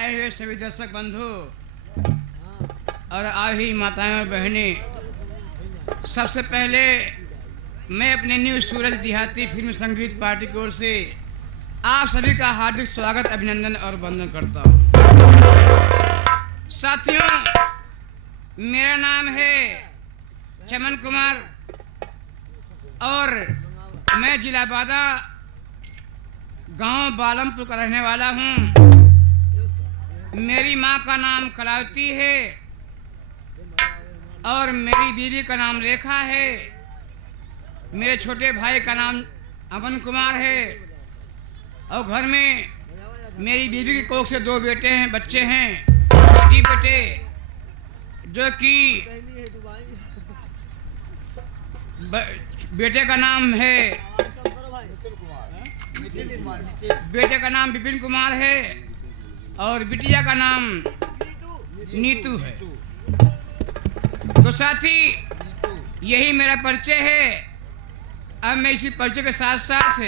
आए हुए सभी दर्शक बंधु और आई माताएं और बहनें, सबसे पहले मैं अपने न्यू सूरज देहाती फिल्म संगीत पार्टी की ओर से आप सभी का हार्दिक स्वागत, अभिनंदन और वंदन करता हूँ। साथियों, मेरा नाम है चमन कुमार और मैं जिला बादा गांव बालमपुर का रहने वाला हूँ। मेरी माँ का नाम कलावती है और मेरी बीवी का नाम रेखा है। मेरे छोटे भाई का नाम अमन कुमार है और घर में मेरी बीवी की कोख से 2 बेटे हैं, बच्चे हैं, बेटे जो कि बेटे का नाम है विपिन कुमार है और बिटिया का नाम नीतू है। तो साथी, यही मेरा परिचय है। अब मैं इसी परिचय के साथ साथ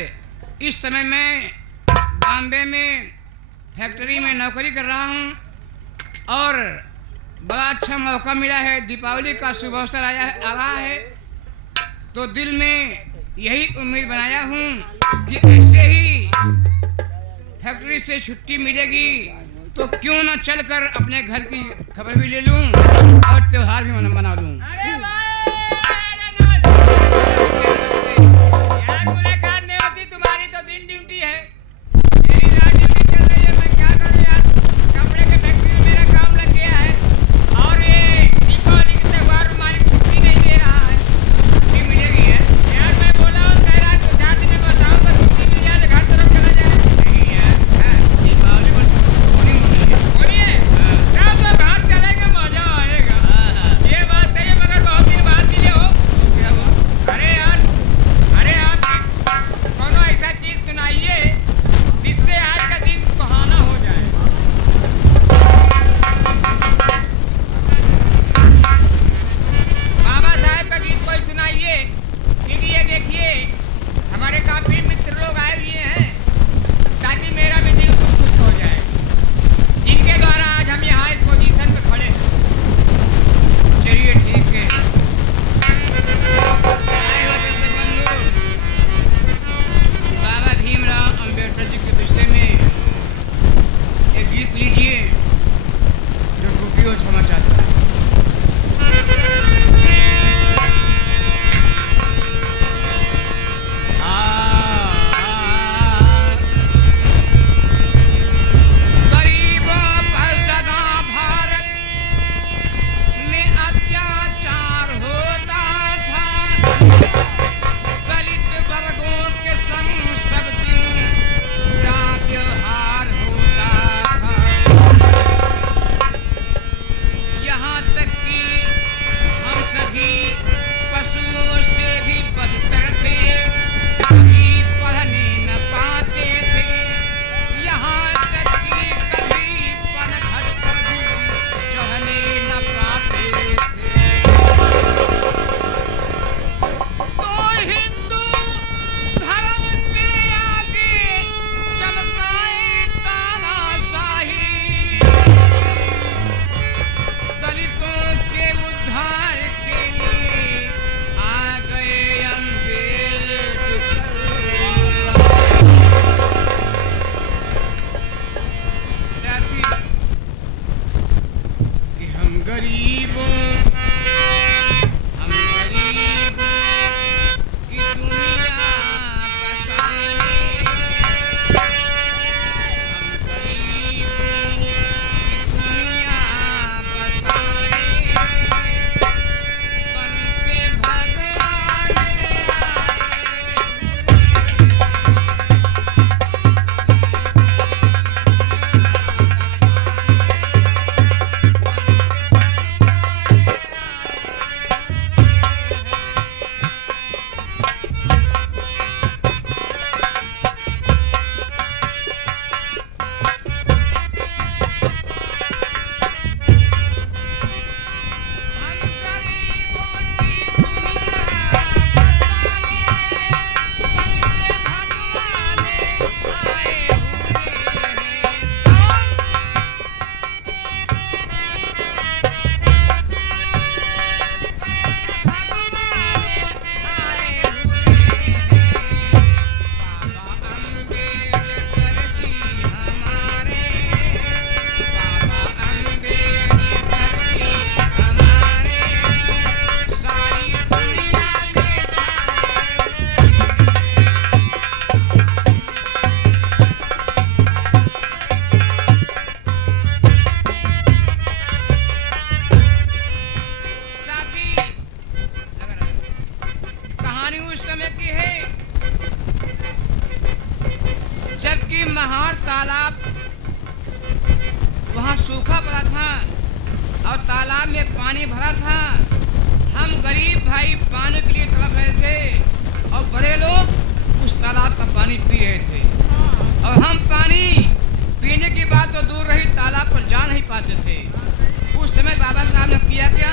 इस समय मैं बॉम्बे में फैक्ट्री में नौकरी कर रहा हूँ और बड़ा अच्छा मौका मिला है। दीपावली का शुभ अवसर आ रहा है, तो दिल में यही उम्मीद बनाया हूँ कि ऐसे ही फैक्ट्री से छुट्टी मिलेगी तो क्यों न चलकर अपने घर की खबर भी ले लूं और त्योहार भी मना लूं। यार मुलाकात नहीं होती, तुम्हारी तो दिन ड्यूटी है, मेरी रात ड्यूटी चल रही है। मैं क्या करूं यार, कपड़े के फैक्ट्री में मेरा काम लग गया है और ये दीपावली के त्योहार में मालिक छुट्टी नहीं दे रहा है। छुट्टी मिलेगी है यार, मैं बोला हूँ कह रहा है 4 दिन में बताऊँ तो छुट्टी मिल जाए तो घर तरफ चला जाए। नहीं यार, दीपावली पर बोलिए, तब तो घर चलेंगे, मजा आएगा। ये बात सही है, मगर और तालाब में पानी भरा था। हम गरीब भाई पानी के लिए तड़प रहे थे और बड़े लोग उस तालाब का पानी पी रहे थे और हम पानी पीने की बात तो दूर रही, तालाब पर जा नहीं पाते थे। उस समय बाबा साहब ने किया क्या?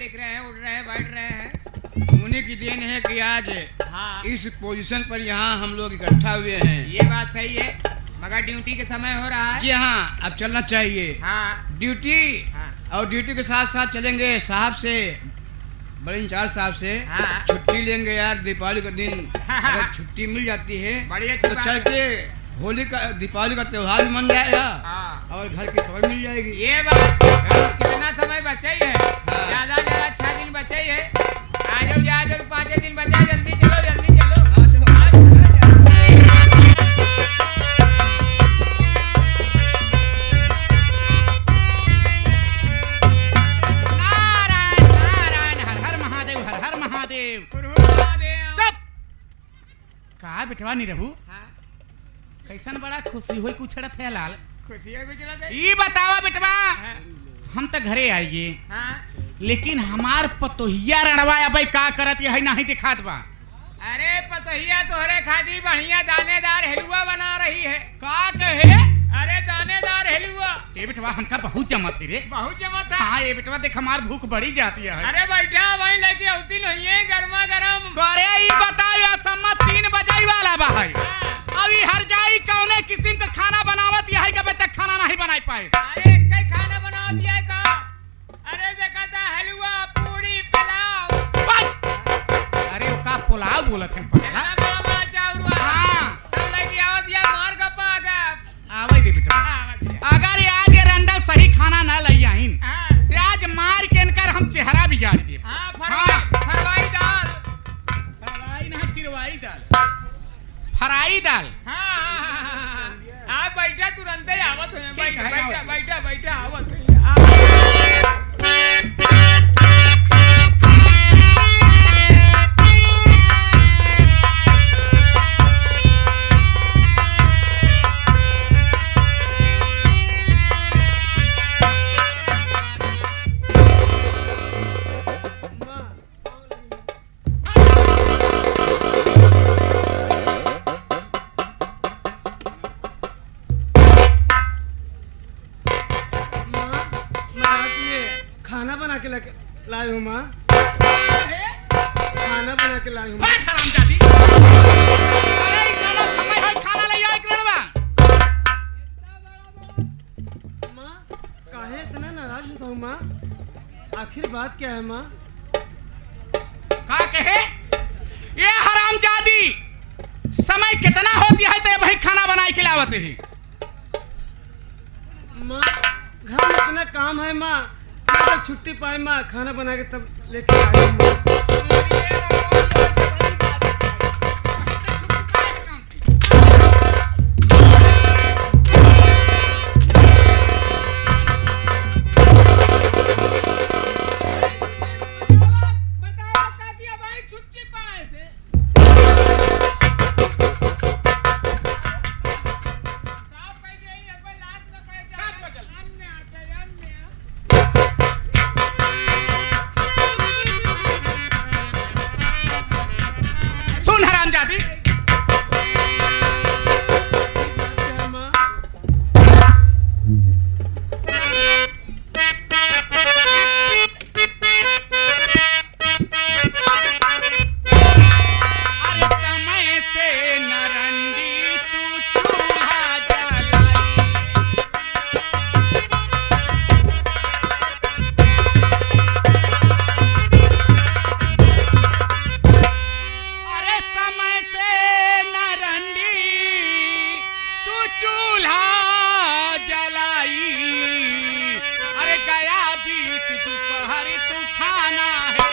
लिख रहे हैं, उड़ रहे हैं, बैठ रहे हैं। उन्हीं की देन है कि आज हाँ, इस पोजीशन पर यहाँ हम लोग इकट्ठा हुए हैं। ये बात सही है, मगर ड्यूटी के समय हो रहा है। जी हाँ, अब चलना चाहिए हाँ ड्यूटी। हाँ और ड्यूटी के साथ साथ चलेंगे साहब से, बड़े इंचार्ज साहब से हाँ। छुट्टी लेंगे यार। दीपावली का दिन हाँ। अगर छुट्टी मिल जाती है बड़ी अच्छी तो बात चल है। के होली का, दीपावली का त्योहार भी मन जाएगा हाँ। और घर की खबर मिल जाएगी। ये बात, कितना समय बचा ही है? हाँ। ज्यादा ज्यादा 6 दिन बचे ही है। आ जाओ, जा जाओ, 5 दिन बचा है। जल्दी चलो, जल्दी चलो। हाँ, चलो। हाँ, चलो, चलो। नारायण नारायण, हर हर महादेव, हर हर महादेव। महादेव। का बिटवा नहीं रहू, हाँ, कैसन बड़ा खुशी होई कुछड़त है लाल। खुशी है कुछ ना? ई बतावा बिटवा, हाँ, हम तो घरे आइए, हाँ। लेकिन हमार पतोहिया रणवा अबे का करत है नहीं दिखात बा। अरे पतोहिया तोहरे खाती बढ़िया दानेदार हलवा बना रही है। का कहे? अरे दानेदार हलवा ए बिटवा हमका बहुत जमत है रे। बहुत जमा था। हाँ ए बिटवा देख हमार भूख बढ़ी जाती है। अरे बैठा वहीं लेके औती नहीं है, गर्मा गर्म। करे ई बताया सम्मत 3 बजाई वाला बा है। हाँ। अभी हर जाई कौने किस्म का खाना बनावत है कबे तक खाना नहीं बनाई पाए। अरे कई खाना बना दिया है का? अरे देखा था हलवा, पूरी, पुलाव। अरे वो का पुलाव बोलत है पगला। इतना बड़ा बड़ा चाउर। हाँ। सब लेके आवत या मार का पागा। आवे दे बिटवा, अगर आज ये रंडा सही खाना ना लई आइन हाँ, ते आज मार के इनकर हम चेहरा बिगाड़ दे। हाँ, फरवाई दाल। फराई ना चिरवाई दाल, फराई दाल। हाँ, हाँ, हाँ, हाँ। आप बैठा तुरंत ही आवत है। ठीक है, बैठा आवत। बैठा बैठा आवत है। खाना बना के लाई हूँ माँ। खाना बना के लाई हूँ माँ। बैठ हरामजादी। अरे ई खाना समय है, खाना लई आए करणवा। माँ काहे इतना नाराज होता हूँ माँ? आखिर बात क्या है माँ? का कहे? ये हरामजादी समय कितना होती है तो भाई खाना बनाए के लावत है। माँ घर में इतना काम है माँ, मैं जब छुट्टी पाई माँ खाना बना के तब लेके आई हूँ माँ। बताओ क्या किया भाई छुट्टी पाए से? साहब कह गई है पर लात न पड़े जा। अन्य आते अन्य। सुन हरामजादी, बात क्या है माँ? अरे समय से नरंडी तू चूल्हा जलाई। अरे समय से नरंडी तू चूल्हा जलाई। अरे गया बीत दोपहर तू खाना है।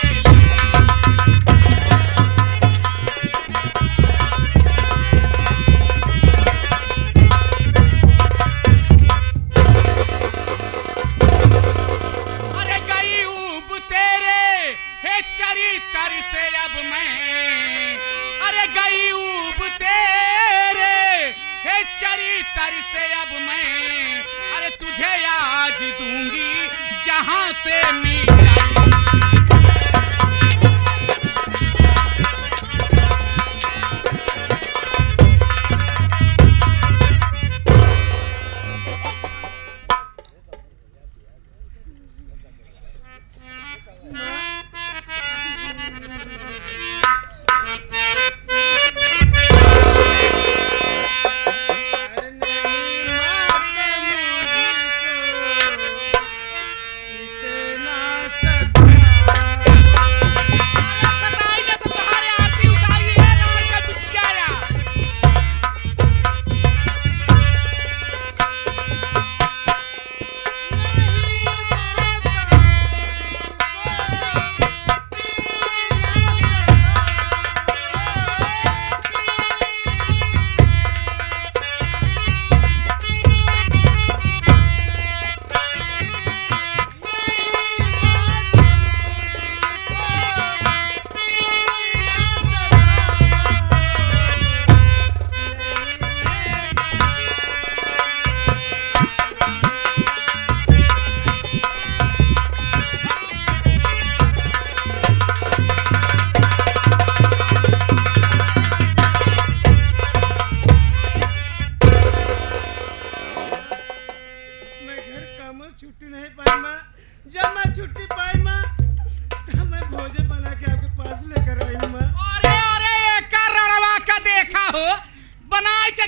अरे गई ऊब तेरे हे चरित्र से अब मैं। अरे गई ऊब तेरे हे चरित्र से अब मैं। अरे तुझे आज दूंगी जहां से मिलाई। माँ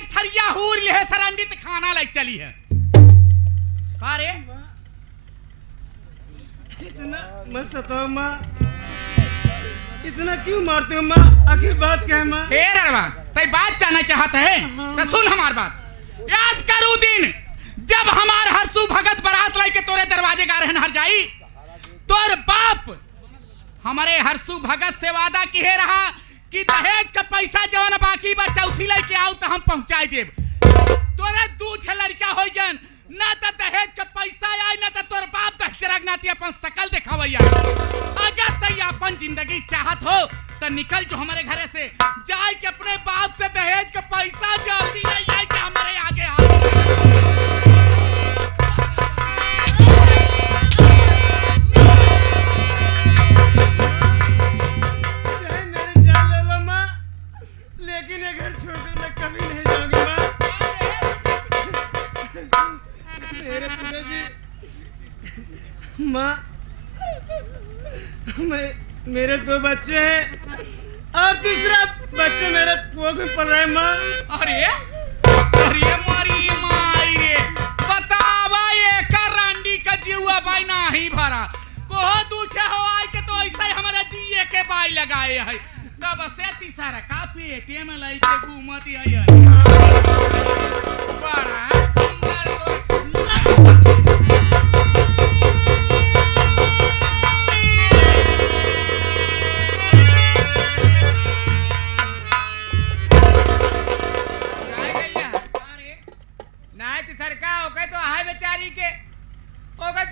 एक थरिया हूर ले सरंडी ते खाना लाइक चली है का रे इतना मत सताओ माँ, इतना क्यों मारते हो माँ? आखिर बात क्या है माँ? फिर अरवा तई बात जानना चाहता है तो सुन हमार बात। याद करू दिन जब हमार हरसू भगत बारात लाई के तोरे दरवाजे गा रहन हर जाई, तोर बाप हमारे हरसू भगत से वादा किए रहा कि दहेज का पैसा जवन बाकी बा चौथी लाई के आओ तो हम पहुंचाई देब। तोरे दू ठे लड़का हो गन, ना तो दहेज का पैसा आई ना तो तोर बाप दहशरग नाती अपन शकल दिखावैया। अगर तई अपन जिंदगी चाहत हो तो निकल जो हमारे घरे से, जाए के अपने बाप से दहेज का पैसा जल्दी ले जाए के हमारे आगे हाथ। चाहे मेरी जान ले लो माँ, लेकिन ये घर छोड़कर मैं कभी नहीं जाऊंगी माँ। मेरे पिताजी माँ, मेरे 2 बच्चे हैं और तीसरा बच्चा मेरे कोख में पल रहा है माँ। अरे अरे मारी माई रे, बतावा ये करंडी का जीवा बाई नहीं भरा कोहो दूठे हो आए के तो ऐसा ही हमारा जीए के बाई लगाए है तब से तीसरा काफी एटीएम लाई के घूमती है बड़ा सुंदर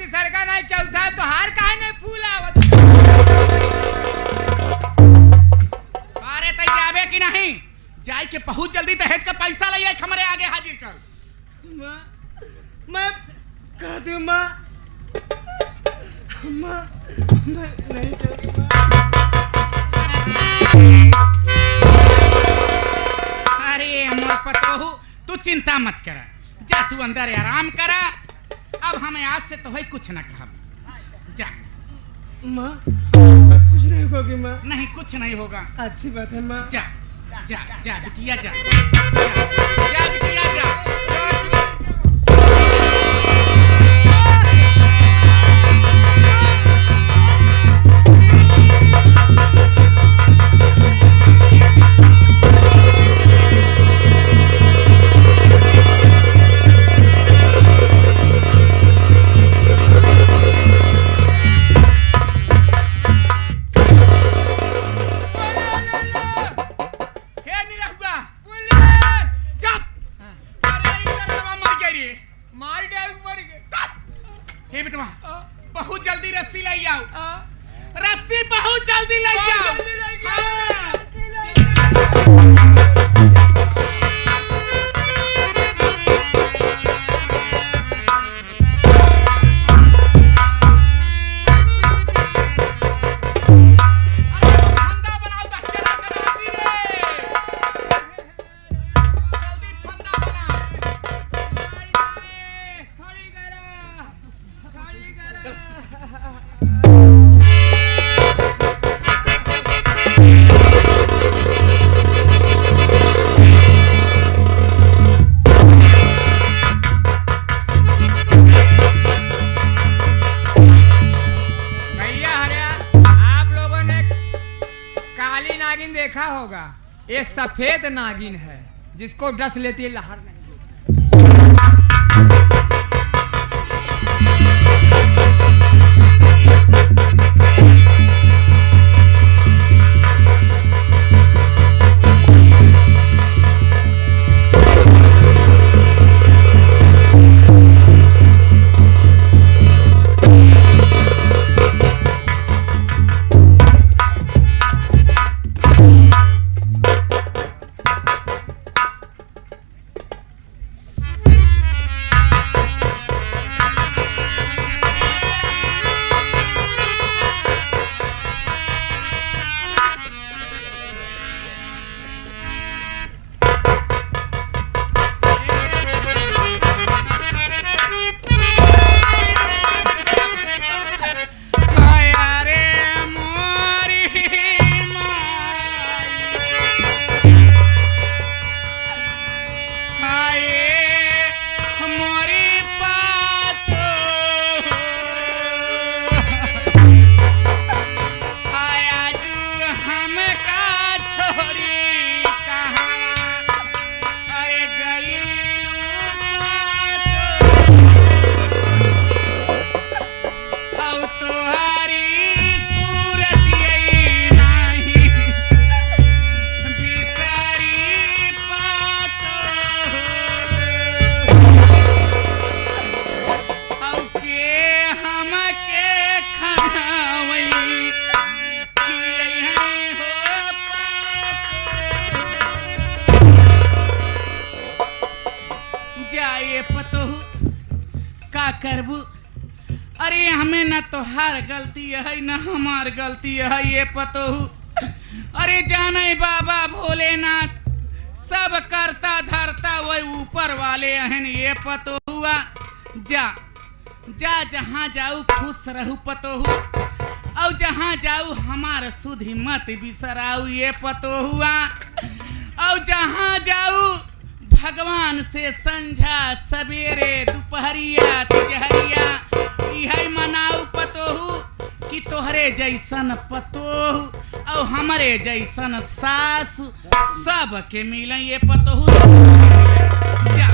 सरका नहीं चौथा तो हार काहे नहीं फूल आवत। अरे तई जाबे कि नहीं, जाए के बहुत जल्दी दहेज का पैसा ले आए हमारे आगे हाजिर कर। माँ, मैं कहती हूँ माँ, माँ मैं नहीं चाहती माँ। अरे मोर पतोहू तू चिंता मत कर, जा तू अंदर आराम करा। अब हमें आज से तो है कुछ न कहा, जा। माँ कुछ नहीं होगी माँ। नहीं कुछ नहीं होगा, अच्छी बात है माँ। जा जा जा बिटिया जा, जा बिटिया जा। बहुत जल्दी रस्सी ले आओ, रस्सी बहुत जल्दी ले जाओ। देखा होगा, ये सफेद नागिन है जिसको डस लेती है लहर नहीं। का करबू। अरे हमें न तोहार गलती है न हमार गलती है ये पतोहू। अरे जाने बाबा भोलेनाथ सब करता धरता वही ऊपर वाले हन ये पतोहुआ। जा जा जहाँ जाऊ खुश रहू पतोहू, और जहाँ जाऊ हमार सुधि मत बिसराऊ ये पतोहुआ। और जहाँ जाऊ भगवान से संझा सवेरे दोपहरिया तिजहरिया यही मनाऊ पतोहू कि तोहरे जैसन पतोहू और हमरे जैसन सासु सब के मिले ये पतोहू। जा